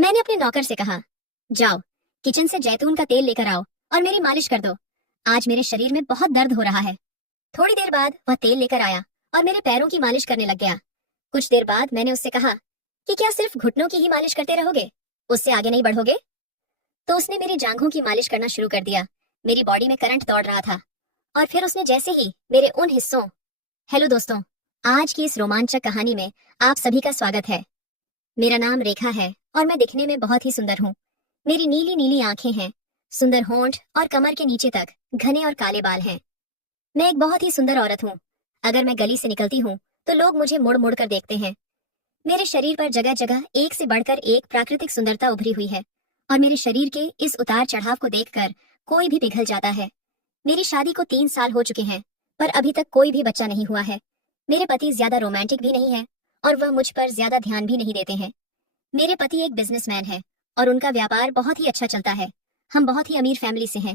मैंने अपने नौकर से कहा, जाओ किचन से जैतून का तेल लेकर आओ और मेरी मालिश कर दो। आज मेरे शरीर में बहुत दर्द हो रहा है। थोड़ी देर बाद वह तेल लेकर आया और मेरे पैरों की मालिश करने लग गया। कुछ देर बाद मैंने उससे कहा कि क्या सिर्फ घुटनों की ही मालिश करते रहोगे, उससे आगे नहीं बढ़ोगे? तो उसने मेरी जांघों की मालिश करना शुरू कर दिया। मेरी बॉडी में करंट दौड़ रहा था और फिर उसने जैसे ही मेरे उन हिस्सों। हेलो दोस्तों, आज की इस रोमांचक कहानी में आप सभी का स्वागत है। मेरा नाम रेखा है और मैं दिखने में बहुत ही सुंदर हूँ। मेरी नीली नीली आंखें हैं, सुंदर होंठ और कमर के नीचे तक घने और काले बाल हैं। मैं एक बहुत ही सुंदर औरत हूँ। अगर मैं गली से निकलती हूँ तो लोग मुझे मुड़ मुड़ कर देखते हैं। मेरे शरीर पर जगह जगह एक से बढ़कर एक प्राकृतिक सुंदरता उभरी हुई है और मेरे शरीर के इस उतार चढ़ाव को देखकर कोई भी पिघल जाता है। मेरी शादी को 3 साल हो चुके हैं पर अभी तक कोई भी बच्चा नहीं हुआ है। मेरे पति ज्यादा रोमांटिक भी नहीं है और वह मुझ पर ज्यादा ध्यान भी नहीं देते हैं। मेरे पति एक बिजनेसमैन है और उनका व्यापार बहुत ही अच्छा चलता है। हम बहुत ही अमीर फैमिली से हैं।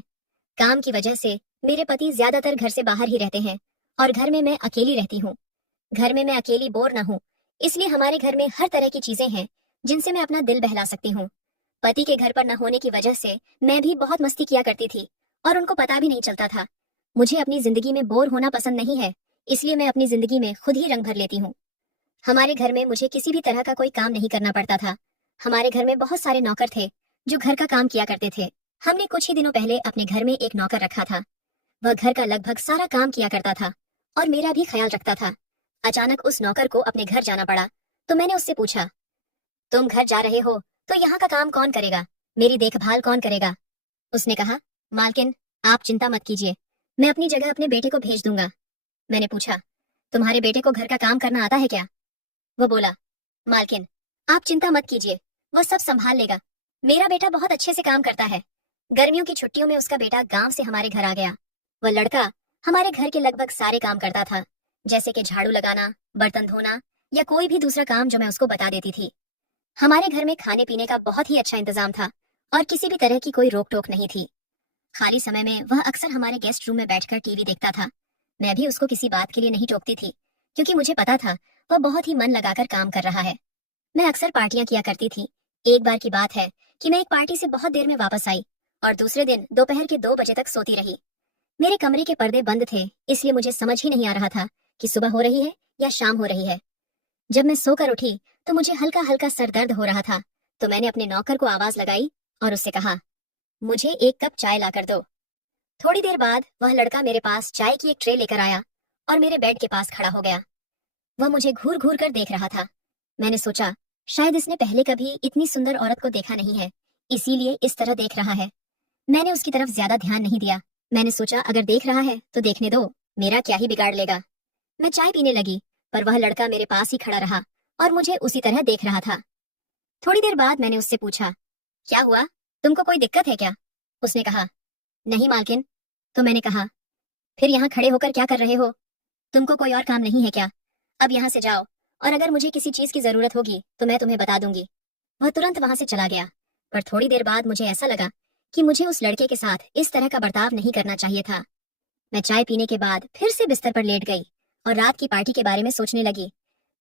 काम की वजह से मेरे पति ज्यादातर घर से बाहर ही रहते हैं और घर में मैं अकेली रहती हूँ। घर में मैं अकेली बोर न हूँ, इसलिए हमारे घर में हर तरह की चीजें हैं जिनसे मैं अपना दिल बहला सकती हूँ। पति के घर पर न होने की वजह से मैं भी बहुत मस्ती किया करती थी और उनको पता भी नहीं चलता था। मुझे अपनी जिंदगी में बोर होना पसंद नहीं है, इसलिए मैं अपनी जिंदगी में खुद ही रंग भर लेती हूँ। हमारे घर में मुझे किसी भी तरह का कोई काम नहीं करना पड़ता था। हमारे घर में बहुत सारे नौकर थे जो घर का काम किया करते थे। हमने कुछ ही दिनों पहले अपने घर में एक नौकर रखा था। वह घर का लगभग सारा काम किया करता था और मेरा भी ख्याल रखता था। अचानक उस नौकर को अपने घर जाना पड़ा तो मैंने उससे पूछा, तुम घर जा रहे हो तो यहाँ का काम कौन करेगा, मेरी देखभाल कौन करेगा? उसने कहा, मालकिन आप चिंता मत कीजिए, मैं अपनी जगह अपने बेटे को भेज दूंगा। मैंने पूछा, तुम्हारे बेटे को घर का काम करना आता है क्या? वो बोला, मालकिन आप चिंता मत कीजिए, वह सब संभाल लेगा। मेरा बेटा बहुत अच्छे से काम करता है। गर्मियों की छुट्टियों में उसका बेटा गांव से हमारे घर आ गया। वह लड़का हमारे घर के लगभग सारे काम करता था, जैसे कि झाड़ू लगाना, बर्तन धोना या कोई भी दूसरा काम जो मैं उसको बता देती थी। हमारे घर में खाने पीने का बहुत ही अच्छा इंतजाम था और किसी भी तरह की कोई रोक टोक नहीं थी। खाली समय में वह अक्सर हमारे गेस्ट रूम में बैठकर टीवी देखता था। मैं भी उसको किसी बात के लिए नहीं टोकती थी क्योंकि मुझे पता था वह बहुत ही मन लगाकर काम कर रहा है। मैं अक्सर पार्टियां किया करती थी। एक बार की बात है कि मैं एक पार्टी से बहुत देर में वापस आई और दूसरे दिन दोपहर के 2 बजे तक सोती रही। मेरे कमरे के पर्दे बंद थे, इसलिए मुझे समझ ही नहीं आ रहा था कि सुबह हो रही है या शाम हो रही है। जब मैं सोकर उठी तो मुझे हल्का हल्का सर दर्द हो रहा था, तो मैंने अपने नौकर को आवाज लगाई और उससे कहा, मुझे 1 कप चाय लाकर दो। थोड़ी देर बाद वह लड़का मेरे पास चाय की एक ट्रे लेकर आया और मेरे बेड के पास खड़ा हो गया। वह मुझे घूर घूर कर देख रहा था। मैंने सोचा शायद इसने पहले कभी इतनी सुंदर औरत को देखा नहीं है, इसीलिए इस तरह देख रहा है। मैंने उसकी तरफ ज्यादा ध्यान नहीं दिया। मैंने सोचा अगर देख रहा है तो देखने दो, मेरा क्या ही बिगाड़ लेगा। मैं चाय पीने लगी पर वह लड़का मेरे पास ही खड़ा रहा और मुझे उसी तरह देख रहा था। थोड़ी देर बाद मैंने उससे पूछा, क्या हुआ, तुमको कोई दिक्कत है क्या? उसने कहा, नहीं मालकिन। तो मैंने कहा, फिर यहाँ खड़े होकर क्या कर रहे हो? तुमको कोई और काम नहीं है क्या? अब यहाँ से जाओ और अगर मुझे किसी चीज की जरूरत होगी तो मैं तुम्हें बता दूंगी। वह तुरंत वहां से चला गया। पर थोड़ी देर बाद मुझे ऐसा लगा कि मुझे उस लड़के के साथ इस तरह का बर्ताव नहीं करना चाहिए था। मैं चाय पीने के बाद फिर से बिस्तर पर लेट गई और रात की पार्टी के बारे में सोचने लगी।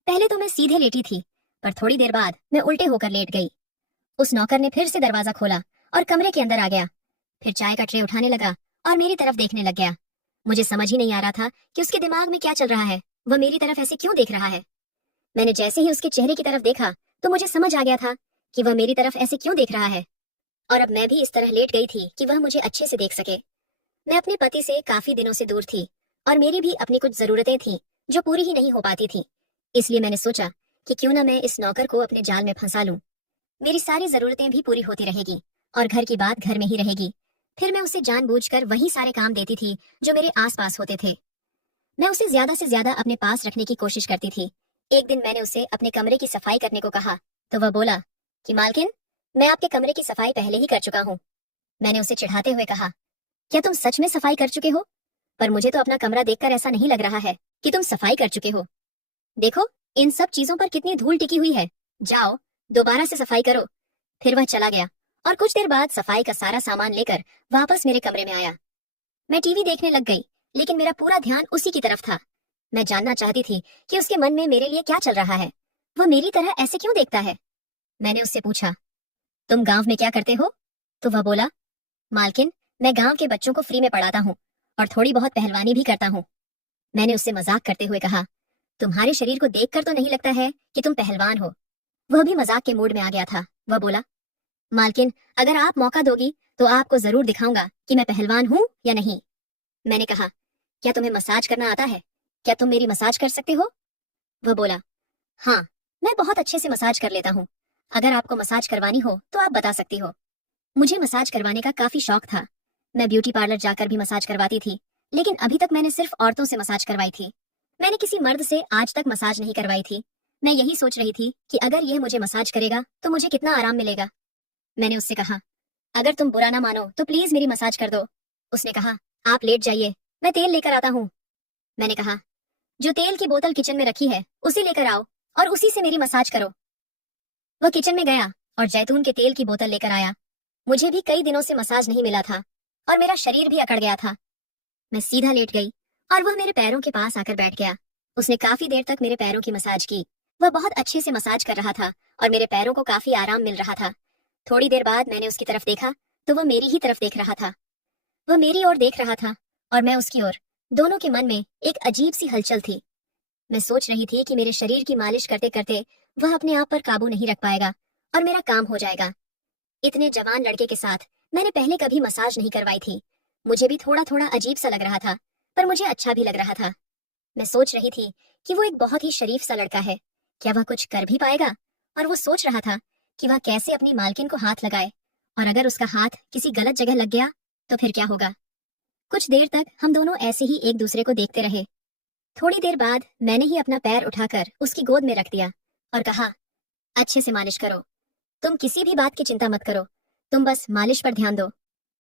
पहले तो मैं सीधे लेटी थी पर थोड़ी देर बाद मैं उल्टे होकर लेट गई। उस नौकर ने फिर से दरवाजा खोला और कमरे के अंदर आ गया। फिर चाय का ट्रे उठाने लगा और मेरी तरफ देखने लग गया। मुझे समझ ही नहीं आ रहा था कि उसके दिमाग में क्या चल रहा है, वह मेरी तरफ ऐसे क्यों देख रहा है। मैंने जैसे ही उसके चेहरे की तरफ देखा तो मुझे समझ आ गया था कि वह मेरी तरफ ऐसे क्यों देख रहा है और अब मैं भी इस तरह लेट गई थी कि वह मुझे अच्छे से देख सके। मैं अपने पति से काफी दिनों से दूर थी और मेरी भी अपनी कुछ जरूरतें थी जो पूरी ही नहीं हो पाती थी। इसलिए मैंने सोचा कि क्यों ना मैं इस नौकर को अपने जाल में फंसा लूं। मेरी सारी जरूरतें भी पूरी होती रहेगी और घर की बात घर में ही रहेगी। फिर मैं उसे जानबूझकर वही सारे काम देती थी जो मेरे आसपास होते थे। मैं उसे ज्यादा से ज्यादा अपने पास रखने की कोशिश करती थी। एक दिन मैंने उसे अपने कमरे की सफाई करने को कहा तो वह बोला कि मालकिन, मैं आपके कमरे की सफाई पहले ही कर चुका हूँ। मैंने उसे चिढ़ाते हुए कहा, क्या तुम सच में सफाई कर चुके हो? पर मुझे तो अपना कमरा देखकर ऐसा नहीं लग रहा है कि तुम सफाई कर चुके हो। देखो इन सब चीजों पर कितनी धूल टिकी हुई है, जाओ दोबारा से सफाई करो। फिर वह चला गया और कुछ देर बाद सफाई का सारा सामान लेकर वापस मेरे कमरे में आया। मैं टीवी देखने लग गई लेकिन मेरा पूरा ध्यान उसी की तरफ था। मैं जानना चाहती थी कि उसके मन में मेरे लिए क्या चल रहा है, वह मेरी तरह ऐसे क्यों देखता है। मैंने उससे पूछा, तुम गांव में क्या करते हो? तो वह बोला, मालकिन, मैं गांव के बच्चों को फ्री में पढ़ाता हूँ और थोड़ी बहुत पहलवानी भी करता हूँ। मैंने उससे मजाक करते हुए कहा, तुम्हारे शरीर को देखकर तो नहीं लगता है कि तुम पहलवान हो। वह भी मजाक के मूड में आ गया था। वह बोला, मालकिन, अगर आप मौका दोगी तो आपको जरूर दिखाऊंगा कि मैं पहलवान हूँ या नहीं। मैंने कहा, क्या तुम्हें मसाज करना आता है? क्या तुम मेरी मसाज कर सकते हो? वह बोला, हाँ, मैं बहुत अच्छे से मसाज कर लेता हूँ। अगर आपको मसाज करवानी हो तो आप बता सकती हो। मुझे मसाज करवाने का काफी शौक था। मैं ब्यूटी पार्लर जाकर भी मसाज करवाती थी, लेकिन अभी तक मैंने सिर्फ औरतों से मसाज करवाई थी। मैंने किसी मर्द से आज तक मसाज नहीं करवाई थी। मैं यही सोच रही थी कि अगर यह मुझे मसाज करेगा तो मुझे कितना आराम मिलेगा। मैंने उससे कहा, अगर तुम बुरा ना मानो तो प्लीज मेरी मसाज कर दो। उसने कहा, आप लेट जाइए, मैं तेल लेकर आता हूँ। मैंने कहा, जो तेल की बोतल किचन में रखी है उसे लेकर आओ और उसी से मेरी मसाज करो। वह किचन में गया और जैतून के तेल की बोतल लेकर आया। मुझे भी कई दिनों से मसाज नहीं मिला था और मेरा शरीर भी अकड़ गया था। मैं सीधा लेट गई और वह मेरे पैरों के पास आकर बैठ गया। उसने काफी देर तक मेरे पैरों की मसाज की। वह बहुत अच्छे से मसाज कर रहा था और मेरे पैरों को काफी आराम मिल रहा था। थोड़ी देर बाद मैंने उसकी तरफ देखा तो वह मेरी ही तरफ देख रहा था। वह मेरी ओर देख रहा था और मैं उसकी ओर। दोनों के मन में एक अजीब सी हलचल थी। मैं सोच रही थी कि मेरे शरीर की मालिश करते करते वह अपने आप पर काबू नहीं रख पाएगा और मेरा काम हो जाएगा। इतने जवान लड़के के साथ मैंने पहले कभी मसाज नहीं करवाई थी। मुझे भी थोड़ा थोड़ा अजीब सा लग रहा था, पर मुझे अच्छा भी लग रहा था। मैं सोच रही थी कि वो एक बहुत ही शरीफ सा लड़का है। क्या वह कुछ कर भी पाएगा? और वो सोच रहा था कि वह कैसे अपनी मालकिन को हाथ लगाए, और अगर उसका हाथ किसी गलत जगह लग गया तो फिर क्या होगा। कुछ देर तक हम दोनों ऐसे ही एक दूसरे को देखते रहे। थोड़ी देर बाद मैंने ही अपना पैर उठाकर उसकी गोद में रख दिया और कहा, अच्छे से मालिश करो। तुम किसी भी बात की चिंता मत करो, तुम बस मालिश पर ध्यान दो।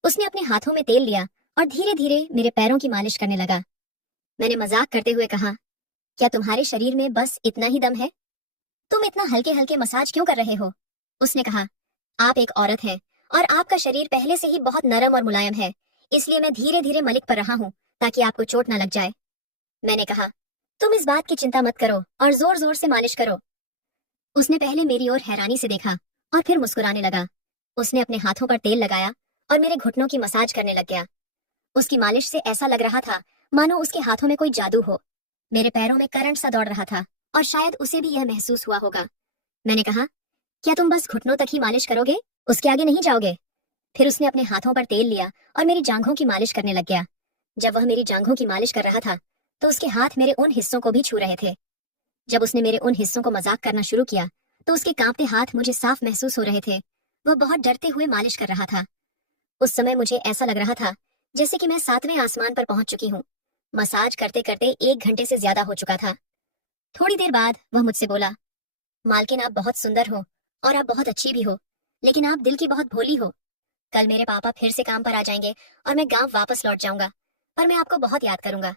उसने अपने हाथों में तेल लिया और धीरे धीरे मेरे पैरों की मालिश करने लगा। मैंने मजाक करते हुए कहा, क्या तुम्हारे शरीर में बस इतना ही दम है? तुम इतना हल्के हल्के मसाज क्यों कर रहे हो? उसने कहा, आप एक औरत हैं और आपका शरीर पहले से ही बहुत नरम और मुलायम है, इसलिए मैं धीरे धीरे मलिक पर रहा हूँ ताकि आपको चोट न लग जाए। मैंने कहा, तुम इस बात की चिंता मत करो और जोर जोर से मालिश करो। उसने पहले मेरी ओर हैरानी से देखा और फिर मुस्कुराने लगा। उसने अपने हाथों पर तेल लगाया और मेरे घुटनों की मसाज करने लग गया। उसकी मालिश से ऐसा लग रहा था मानो उसके हाथों में कोई जादू हो। मेरे पैरों में करंट सा दौड़ रहा था और शायद उसे भी यह महसूस हुआ होगा। मैंने कहा, क्या तुम बस घुटनों तक ही मालिश करोगे, उसके आगे नहीं जाओगे? फिर उसने अपने हाथों पर तेल लिया और मेरी जांघों की मालिश करने लग गया। जब वह मेरी जांघों की मालिश कर रहा था तो उसके हाथ मेरे उन हिस्सों को भी छू रहे थे। जब उसने मेरे उन हिस्सों को मजाक करना शुरू किया तो उसके कांपते हाथ मुझे साफ महसूस हो रहे थे। वह बहुत डरते हुए मालिश कर रहा था। उस समय मुझे ऐसा लग रहा था जैसे कि मैं 7वें आसमान पर पहुंच चुकी हूँ। मसाज करते करते 1 घंटे से ज्यादा हो चुका था। थोड़ी देर बाद वह मुझसे बोला, मालकिन, आप बहुत सुंदर हो और आप बहुत अच्छी भी हो, लेकिन आप दिल की बहुत भोली हो। कल मेरे पापा फिर से काम पर आ जाएंगे और मैं गांव वापस लौट जाऊंगा, पर मैं आपको बहुत याद करूंगा।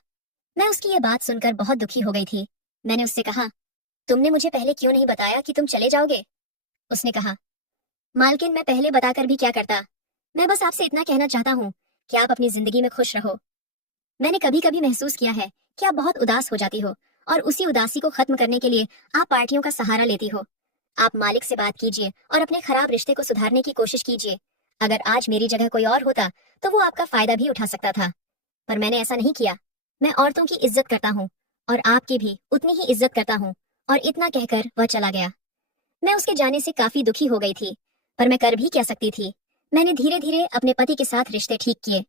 मैं उसकी ये बात सुनकर बहुत दुखी हो गई थी। मैंने उससे कहा, तुमने मुझे पहले क्यों नहीं बताया कि तुम चले जाओगे? उसने कहा, मालकिन, मैं पहले बताकर भी क्या करता। मैं बस आपसे इतना कहना चाहता हूँ कि आप अपनी जिंदगी में खुश रहो। मैंने कभी कभी महसूस किया है कि आप बहुत उदास हो जाती हो और उसी उदासी को खत्म करने के लिए आप पार्टियों का सहारा लेती हो। आप मालिक से बात कीजिए और अपने खराब रिश्ते को सुधारने की कोशिश कीजिए। अगर आज मेरी जगह कोई और होता तो वो आपका फायदा भी उठा सकता था, पर मैंने ऐसा नहीं किया। मैं औरतों की इज्जत करता हूँ और आपकी भी उतनी ही इज्जत करता हूँ। और इतना कहकर वह चला गया। मैं उसके जाने से काफी दुखी हो गई थी, पर मैं कर भी क्या सकती थी। मैंने धीरे धीरे अपने पति के साथ रिश्ते ठीक किए।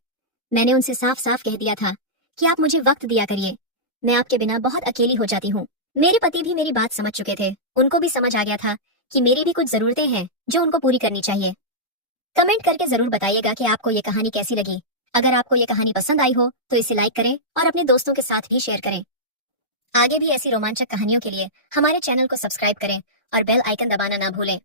मैंने उनसे साफ साफ कह दिया था कि आप मुझे वक्त दिया करिए, मैं आपके बिना बहुत अकेली हो जाती हूँ। मेरे पति भी मेरी बात समझ चुके थे। उनको भी समझ आ गया था कि मेरी भी कुछ जरूरतें हैं जो उनको पूरी करनी चाहिए। कमेंट करके जरूर बताइएगा कि आपको ये कहानी कैसी लगी। अगर आपको ये कहानी पसंद आई हो तो इसे लाइक करें और अपने दोस्तों के साथ भी शेयर करें। आगे भी ऐसी रोमांचक कहानियों के लिए हमारे चैनल को सब्सक्राइब करें और बेल आइकन दबाना ना भूलें।